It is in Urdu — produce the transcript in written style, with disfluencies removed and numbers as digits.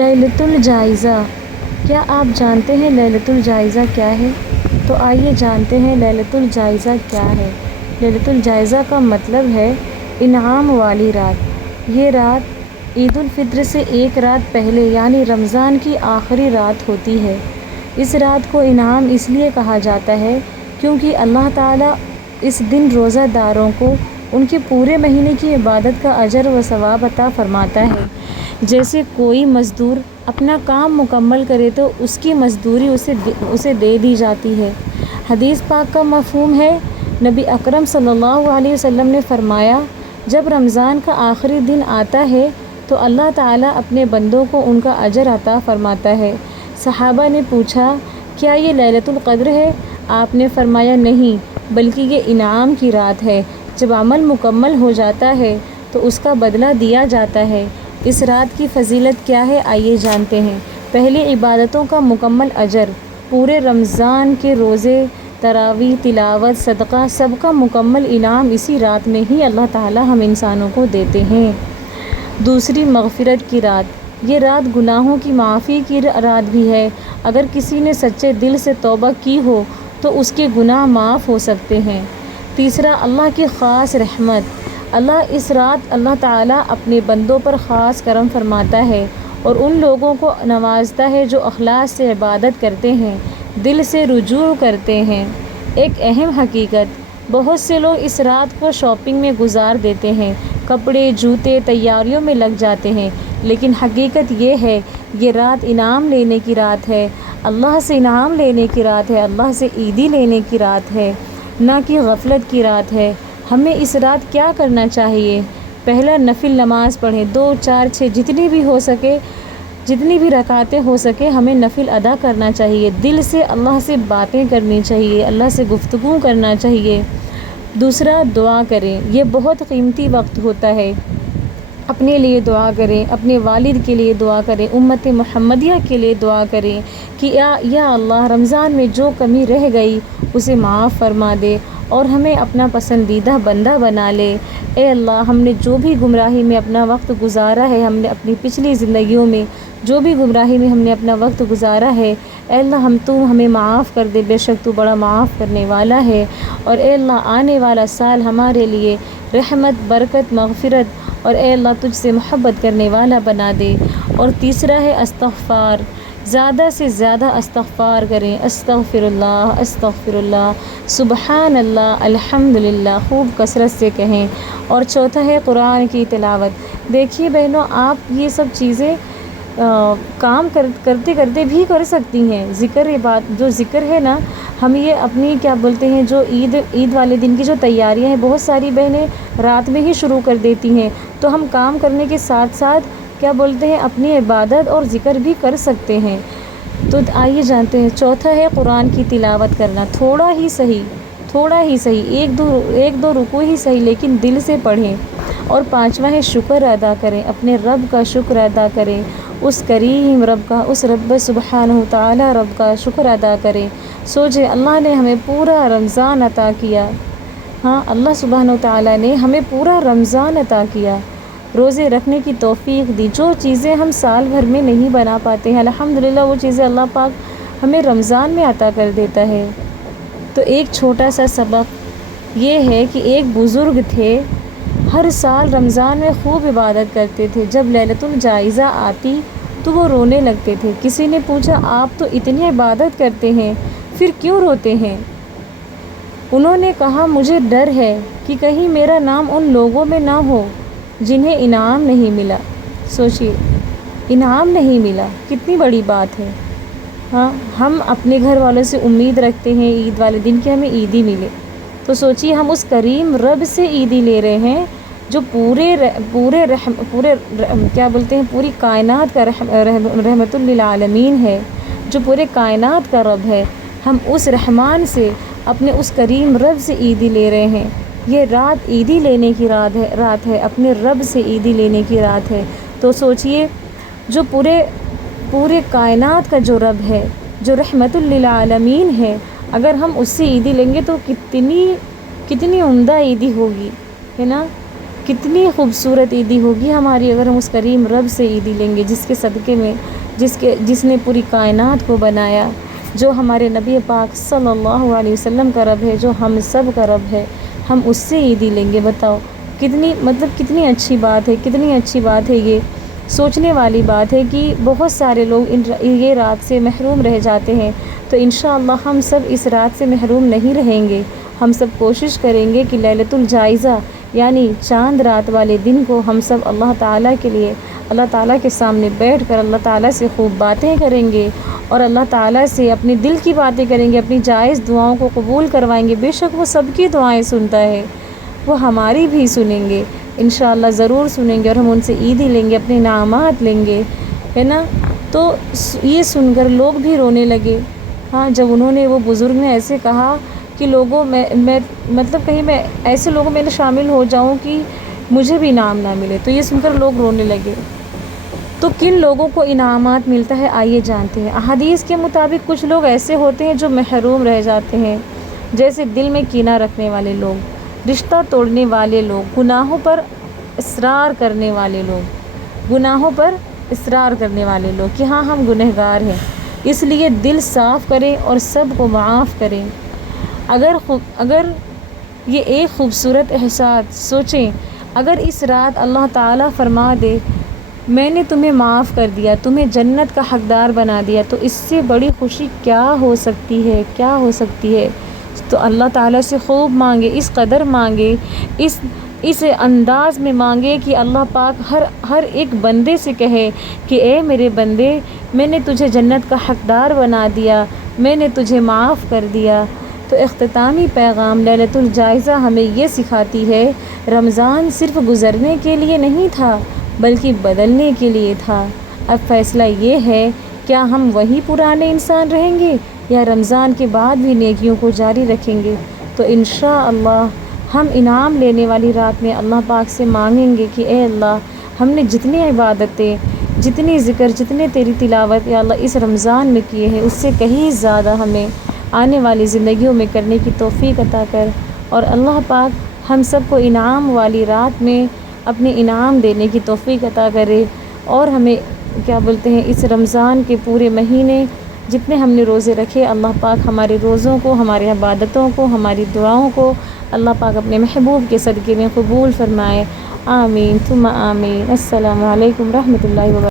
لیلۃ الجائزہ، کیا آپ جانتے ہیں لیلۃ الجائزہ کیا ہے؟ تو آئیے جانتے ہیں لیلۃ الجائزہ کیا ہے۔ لیلۃ الجائزہ کا مطلب ہے انعام والی رات۔ یہ رات عید الفطر سے ایک رات پہلے یعنی رمضان کی آخری رات ہوتی ہے۔ اس رات کو انعام اس لیے کہا جاتا ہے کیونکہ اللہ تعالیٰ اس دن روزہ داروں کو ان کے پورے مہینے کی عبادت کا اجر و ثواب عطا فرماتا ہے۔ جیسے کوئی مزدور اپنا کام مکمل کرے تو اس کی مزدوری اسے دے دی جاتی ہے۔ حدیث پاک کا مفہوم ہے، نبی اکرم صلی اللہ علیہ وسلم نے فرمایا، جب رمضان کا آخری دن آتا ہے تو اللہ تعالیٰ اپنے بندوں کو ان کا اجر عطا فرماتا ہے۔ صحابہ نے پوچھا، کیا یہ لیلۃ القدر ہے؟ آپ نے فرمایا نہیں، بلکہ یہ انعام کی رات ہے۔ جب عمل مکمل ہو جاتا ہے تو اس کا بدلہ دیا جاتا ہے۔ اس رات کی فضیلت کیا ہے، آئیے جانتے ہیں۔ پہلی، عبادتوں کا مکمل اجر۔ پورے رمضان کے روزے، تراویح، تلاوت، صدقہ سب کا مکمل انعام اسی رات میں ہی اللہ تعالیٰ ہم انسانوں کو دیتے ہیں۔ دوسری، مغفرت کی رات۔ یہ رات گناہوں کی معافی کی رات بھی ہے۔ اگر کسی نے سچے دل سے توبہ کی ہو تو اس کے گناہ معاف ہو سکتے ہیں۔ تیسرا، اللہ کی خاص رحمت۔ اس رات اللہ تعالیٰ اپنے بندوں پر خاص کرم فرماتا ہے اور ان لوگوں کو نوازتا ہے جو اخلاص سے عبادت کرتے ہیں، دل سے رجوع کرتے ہیں۔ ایک اہم حقیقت، بہت سے لوگ اس رات کو شاپنگ میں گزار دیتے ہیں، کپڑے، جوتے، تیاریوں میں لگ جاتے ہیں، لیکن حقیقت یہ ہے، یہ رات انعام لینے کی رات ہے، اللہ سے انعام لینے کی رات ہے، اللہ سے عیدی لینے کی رات ہے، نہ کہ غفلت کی رات ہے۔ ہمیں اس رات کیا کرنا چاہیے؟ پہلا، نفل نماز پڑھیں، 2، 4، 6 جتنی بھی رکعتیں ہو سکے ہمیں نفل ادا کرنا چاہیے۔ دل سے اللہ سے باتیں کرنی چاہیے، اللہ سے گفتگو کرنا چاہیے۔ دوسرا، دعا کریں، یہ بہت قیمتی وقت ہوتا ہے۔ اپنے لیے دعا کریں، اپنے والد کے لیے دعا کریں، امت محمدیہ کے لیے دعا کریں کہ یا اللہ، رمضان میں جو کمی رہ گئی اسے معاف فرما دے اور ہمیں اپنا پسندیدہ بندہ بنا لے۔ اے اللہ، ہم نے جو بھی گمراہی میں اپنا وقت گزارا ہے، ہم نے اپنی پچھلی زندگیوں میں جو بھی گمراہی میں ہم نے اپنا وقت گزارا ہے، اے اللہ تو ہمیں معاف کر دے، بے شک تو بڑا معاف کرنے والا ہے۔ اور اے اللہ، آنے والا سال ہمارے لیے رحمت، برکت، مغفرت اور اے اللہ تجھ سے محبت کرنے والا بنا دے۔ اور تیسرا ہے استغفار، زیادہ سے زیادہ استغفار کریں، استغفر اللہ، سبحان اللہ، الحمدللہ، خوب کثرت سے کہیں۔ اور چوتھا ہے قرآن کی تلاوت۔ دیکھیے بہنوں، آپ یہ سب چیزیں کام کرتے کرتے بھی کر سکتی ہیں۔ جو ذکر ہے نا، ہم یہ اپنی کیا بولتے ہیں، جو عید والے دن کی جو تیاریاں ہیں، بہت ساری بہنیں رات میں ہی شروع کر دیتی ہیں، تو ہم کام کرنے کے ساتھ ساتھ کیا بولتے ہیں، اپنی عبادت اور ذکر بھی کر سکتے ہیں۔ تو آئیے جانتے ہیں۔ چوتھا ہے قرآن کی تلاوت کرنا، تھوڑا ہی صحیح، ایک دو رکوع ہی صحیح، لیکن دل سے پڑھیں۔ اور پانچواں ہے شکر ادا کریں، اپنے رب کا شکر ادا کریں، اس کریم رب کا، اس رب سبحانہ تعالی رب کا شکر ادا کریں۔ سوچیں، اللہ نے ہمیں پورا رمضان عطا کیا، اللہ سبحانہ تعالی نے ہمیں پورا رمضان عطا کیا، روزے رکھنے کی توفیق دی۔ جو چیزیں ہم سال بھر میں نہیں بنا پاتے ہیں، الحمدللہ وہ چیزیں اللہ پاک ہمیں رمضان میں عطا کر دیتا ہے۔ تو ایک چھوٹا سا سبق یہ ہے کہ ایک بزرگ تھے، ہر سال رمضان میں خوب عبادت کرتے تھے۔ جب لیلۃ الجائزہ آتی تو وہ رونے لگتے تھے۔ کسی نے پوچھا، آپ تو اتنی عبادت کرتے ہیں، پھر کیوں روتے ہیں؟ انہوں نے کہا، مجھے ڈر ہے کہ کہیں میرا نام ان لوگوں میں نہ ہو جنہیں انعام نہیں ملا۔ سوچئے، انعام نہیں ملا، کتنی بڑی بات ہے۔ ہم اپنے گھر والوں سے امید رکھتے ہیں عید والے دن کہ ہمیں عیدی ملے، تو سوچئے ہم اس کریم رب سے عیدی لے رہے ہیں جو پوری کائنات کا رحمت للعالمین ہے، جو پورے کائنات کا رب ہے۔ ہم اس رحمان سے، اپنے اس کریم رب سے عیدی لے رہے ہیں۔ یہ رات عیدی لینے کی رات ہے، اپنے رب سے عیدی لینے کی رات ہے۔ تو سوچئے، جو پورے کائنات کا جو رب ہے، جو رحمت للعالمین ہے، اگر ہم اس سے عیدی لیں گے تو کتنی عمدہ عیدی ہوگی، ہے نا؟ کتنی خوبصورت عیدی ہوگی ہماری اگر ہم اس کریم رب سے عیدی لیں گے، جس کے صدقے میں جس نے پوری کائنات کو بنایا، جو ہمارے نبی پاک صلی اللہ علیہ وسلم کا رب ہے، جو ہم سب کا رب ہے، ہم اس سے عیدی لیں گے۔ بتاؤ کتنی اچھی بات ہے، کتنی اچھی بات ہے۔ یہ سوچنے والی بات ہے کہ بہت سارے لوگ یہ رات سے محروم رہ جاتے ہیں، تو انشاءاللہ ہم سب اس رات سے محروم نہیں رہیں گے۔ ہم سب کوشش کریں گے کہ لیلۃ الجائزہ یعنی چاند رات والے دن کو ہم سب اللہ تعالیٰ کے لیے، اللہ تعالیٰ کے سامنے بیٹھ کر اللہ تعالیٰ سے خوب باتیں کریں گے، اور اللہ تعالیٰ سے اپنے دل کی باتیں کریں گے، اپنی جائز دعاؤں کو قبول کروائیں گے۔ بے شک وہ سب کی دعائیں سنتا ہے، وہ ہماری بھی سنیں گے، انشاءاللہ ضرور سنیں گے، اور ہم ان سے عیدی لیں گے، اپنے انعامات لیں گے، ہے نا۔ تو یہ سن کر لوگ بھی رونے لگے، ہاں، جب انہوں نے، وہ بزرگ نے ایسے کہا کہ لوگوں میں مطلب کہیں میں ایسے لوگوں میں شامل ہو جاؤں کہ مجھے بھی انعام نہ ملے، تو یہ سن کر لوگ رونے لگے۔ تو کن لوگوں کو انعامات ملتا ہے آئیے جانتے ہیں۔ احادیث کے مطابق کچھ لوگ ایسے ہوتے ہیں جو محروم رہ جاتے ہیں، جیسے دل میں کینہ رکھنے والے لوگ، رشتہ توڑنے والے لوگ، گناہوں پر اصرار کرنے والے لوگ کہ ہاں ہم گنہگار ہیں، اس لیے دل صاف کریں اور سب کو معاف کریں۔ اگر یہ ایک خوبصورت احساس سوچیں، اگر اس رات اللہ تعالیٰ فرما دے میں نے تمہیں معاف کر دیا، تمہیں جنت کا حقدار بنا دیا، تو اس سے بڑی خوشی کیا ہو سکتی ہے۔ تو اللہ تعالیٰ سے خوب مانگے، اس قدر مانگے، اس انداز میں مانگے کہ اللہ پاک ہر ایک بندے سے کہے کہ اے میرے بندے، میں نے تجھے جنت کا حقدار بنا دیا، میں نے تجھے معاف کر دیا۔ تو اختتامی پیغام لیلۃ الجائزہ ہمیں یہ سکھاتی ہے، رمضان صرف گزرنے کے لیے نہیں تھا بلکہ بدلنے کے لیے تھا۔ اب فیصلہ یہ ہے، کیا ہم وہی پرانے انسان رہیں گے یا رمضان کے بعد بھی نیکیوں کو جاری رکھیں گے؟ تو انشاءاللہ ہم انعام لینے والی رات میں اللہ پاک سے مانگیں گے کہ اے اللہ، ہم نے جتنی عبادتیں، جتنی ذکر، جتنے تیری تلاوت یا اللہ اس رمضان میں کیے ہیں، اس سے کہیں زیادہ ہمیں آنے والی زندگیوں میں کرنے کی توفیق عطا کر، اور اللہ پاک ہم سب کو انعام والی رات میں اپنے انعام دینے کی توفیق عطا کرے، اور ہمیں اس رمضان کے پورے مہینے جتنے ہم نے روزے رکھے، اللہ پاک ہمارے روزوں کو، ہماری عبادتوں کو، ہماری دعاؤں کو اللہ پاک اپنے محبوب کے صدقے میں قبول فرمائے۔ آمین ثم آمین۔ السلام علیکم رحمۃ اللہ وبرکاتہ۔